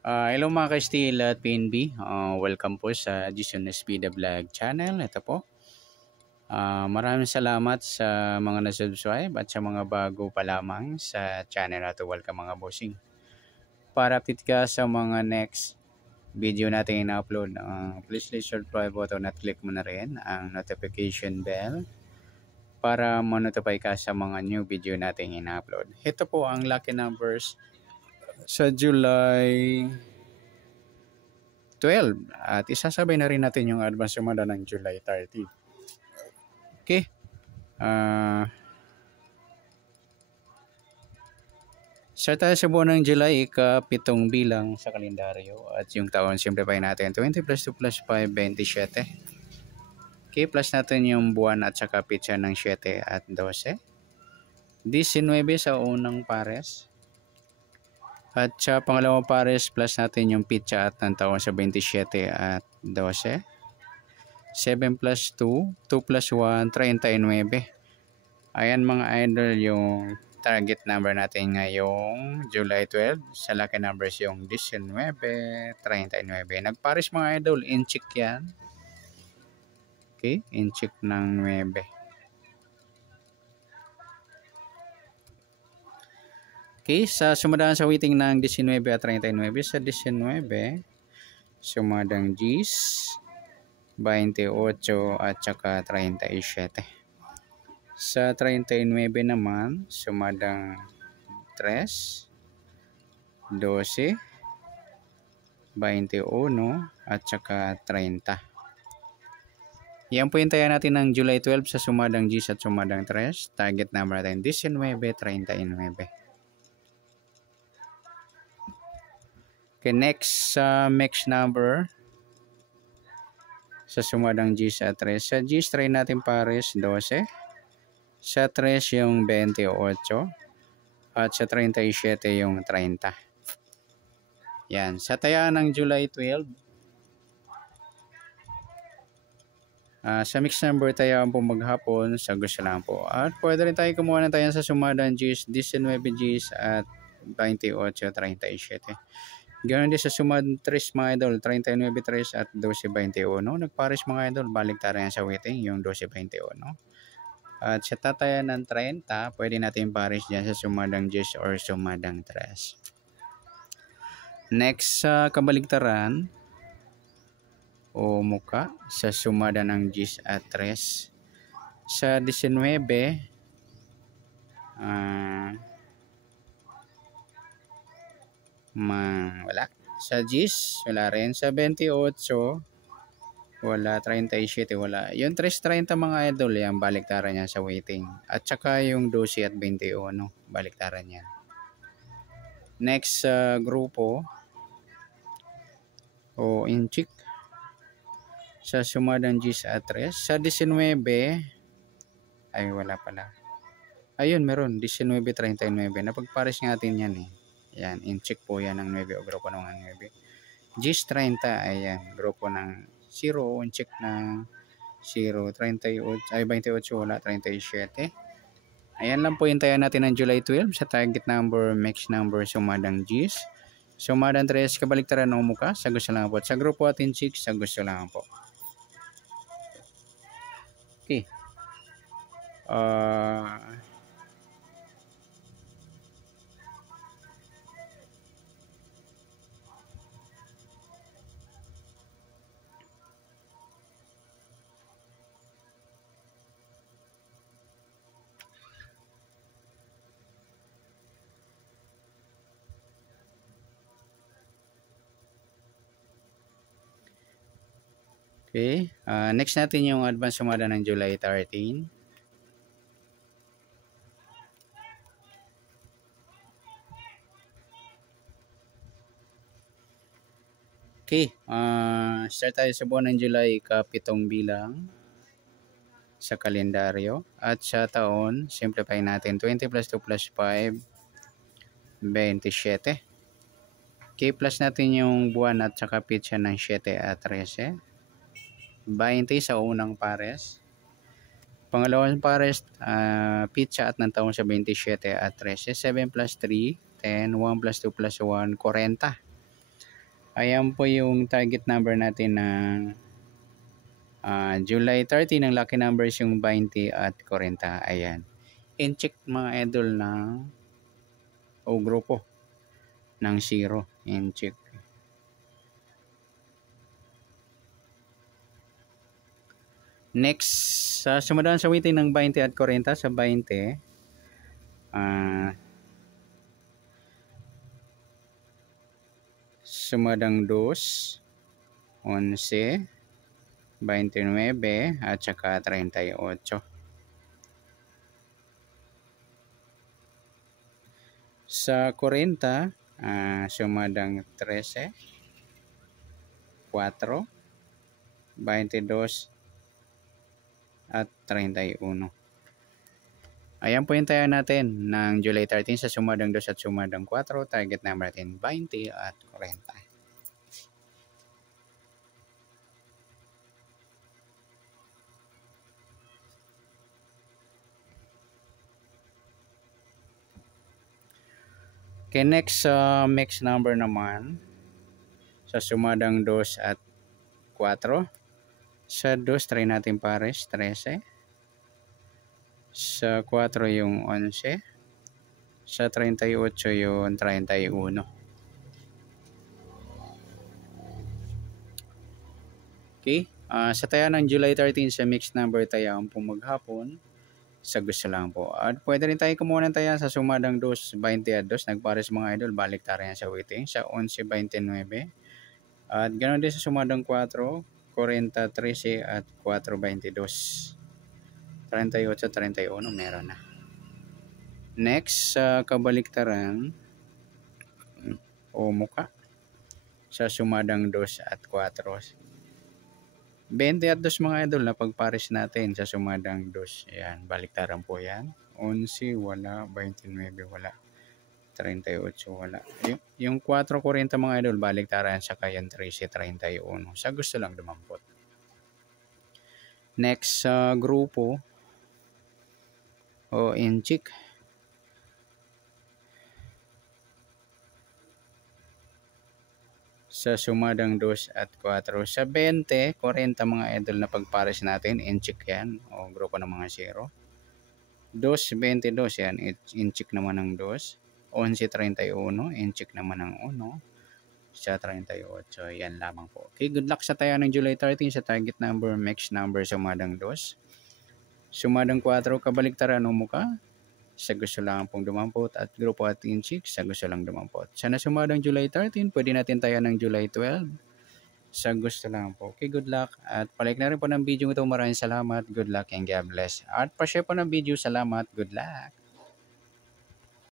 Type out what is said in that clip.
Hello mga ka-Steel at PNB. Welcome po sa Jason Espida Vlog channel. Ito po. Maraming salamat sa mga na-subscribe at sa mga bago pa lamang sa channel na ito. Welcome mga bossing. Para update ka sa mga next video natin ina-upload, please subscribe button at click mo na rin ang notification bell para ma-notify ka sa mga new video natin ina-upload. Ito po ang lucky numbers sa July 12 at isasabay na rin natin yung advance sumada ng July 30. Okay. Start tayo sa buwan ng July, ika-7 bilang sa kalendaryo at yung taon simplify natin 20 plus 2 plus 5, 27. Okay, plus natin yung buwan at saka pitsa ng 7 at 12. 19 sa unang pares. At sa pangalawang pares, plus natin yung pitsa at ng taon sa 27 at 12. 7 plus 2, 2 plus 1, 39. Ayan mga idol yung target number natin ngayong July 12. Sa lucky numbers yung 19, 39. Nagpares mga idol, in-check yan. Okay, in-check ng 9. Okay, sa sumadaan sa waiting ng 19 at 39, sa 19, sumadang G's, 28 at saka 37. Sa 39 naman, sumadang 3, 12, 21 at saka 30. Yan po yung taya natin ng July 12 sa sumadang G's at sumadang 3. Target number natin 19, 39. Okay, next mix number sa sumadang G's at 3. Sa G's try natin pares 12. Sa 3 yung 28 at sa 37 yung 30. Yan, sa tayaan ng July 12. Sa mix number tayaan po maghapon, sa gusto lang po. At pwede rin tayo kumuha na tayo sa sumadang G's, 19 G's at 28, 37. Ganoon din sa sumadang 3 mga idol, 39, 3 at 12, 21. Nagpares mga idol, balik tayo sa waiting yung 12, 21. At sa tatayan ng 30, pwede natin pares dyan sa sumadang G's or sumadang 3. Next sa kabaligtaran o muka sa sumada ng G's at 3. Sa 19, wala. Sa G's, wala rin. Sa 28, wala. 37, wala. Yung 330 mga idol, yan, baliktaran yan sa waiting. At saka yung 12 at 21, baliktaran yan. Next grupo o inchik sa sumadang G's at 3. Sa 19, ay wala pala. Ayun, meron. 19, 39. Napagpares natin yan eh. Yan, inchik po yan ng 9 o grupo ng 9. G's 30, ayan, grupo ng 0, inchik ng 0, 38, ay 28, wala, 37. Ayan lang po yung taya natin ng July 12 sa target number, mix number, sumadang G's. Sumadang 3, kabaliktaran ng muka, sa gusto lang po. Sa grupo at inchik, sa gusto lang po. Okay. Okay, next natin yung advance sumada ng July 13. Okay, start tayo sa buwan ng July, ika-7 bilang sa kalendaryo. At sa taon, simplify natin 20 plus 2 plus 5, 27. Okay, plus natin yung buwan at saka pitsa ng 7 at 13. 20 sa unang pares. Pangalawang pares, pitsa at ng taon sa 27 at 13. 7 plus 3, 10. 1 plus 2 plus 1, 40. Ayan po yung target number natin ng July 30 ng lucky numbers yung 20 at 40. Ayan. In-check mga idol ng grupo ng 0. In-check. Next, sumunod sa waiting ng 20 at 40 sa 20. Sumadang 2, 11, 29 at saka 38. Sa 40, sumadang 13, 4, 22 at 31. Ayan po yung tayo natin ng July 13 sa sumadang 2 at sumadang 4. Target number natin 20 at 40. Okay, next mix number naman sa sumadang 2 at 4. Sa 2 try natin pares 13. Sa 4 yung 11. Sa 38 yung 31. Okay, sa taya ng July 13 sa mixed number taya ang pumaghapon sa gusto lang po. At pwede rin tayo kumuha ng taya sa sumadang 2, 20 at 2. Nagpares mga idol, balik tayo yan sa waiting sa 11, 29. At ganoon din sa sumadang 4, 40, 13 at 4, 22. 38, 31 meron na. Next, sa kabaliktaran o muka sa sumadang 2 at 4. 20 at 2 mga idol na pagpares natin sa sumadang 2. Ayan, baliktaran po yan. 11 wala, 29 wala, 38 wala. Yung 4.40 mga idol, baliktaran sa kayan 13, 31. Sa gusto lang dumampot. Next sa grupo o inchik. Sa sumadang 2 at 4. Sa 20, 40 mga idol na pagpares natin, inchik yan o grupo ng mga 0. 2, 22 yan, inchik naman ng 2. 11, 31, inchik naman ng 1. Sa 38, yan lamang po. Okay, good luck sa tayo ng July 13 sa target number, mix number sumadang 2. Sumadang 4, kabaliktaran o muka. Sa gusto lang pong dumampot at grupo at inchik sa gusto lang dumampot. Sana sumadang July 13, pwede natin tayo ng July 12. Sa gusto lang po. Okay, good luck. At palike na rin po ng video ito. Maraming salamat. Good luck and God bless. At pa-share po ng video. Salamat. Good luck.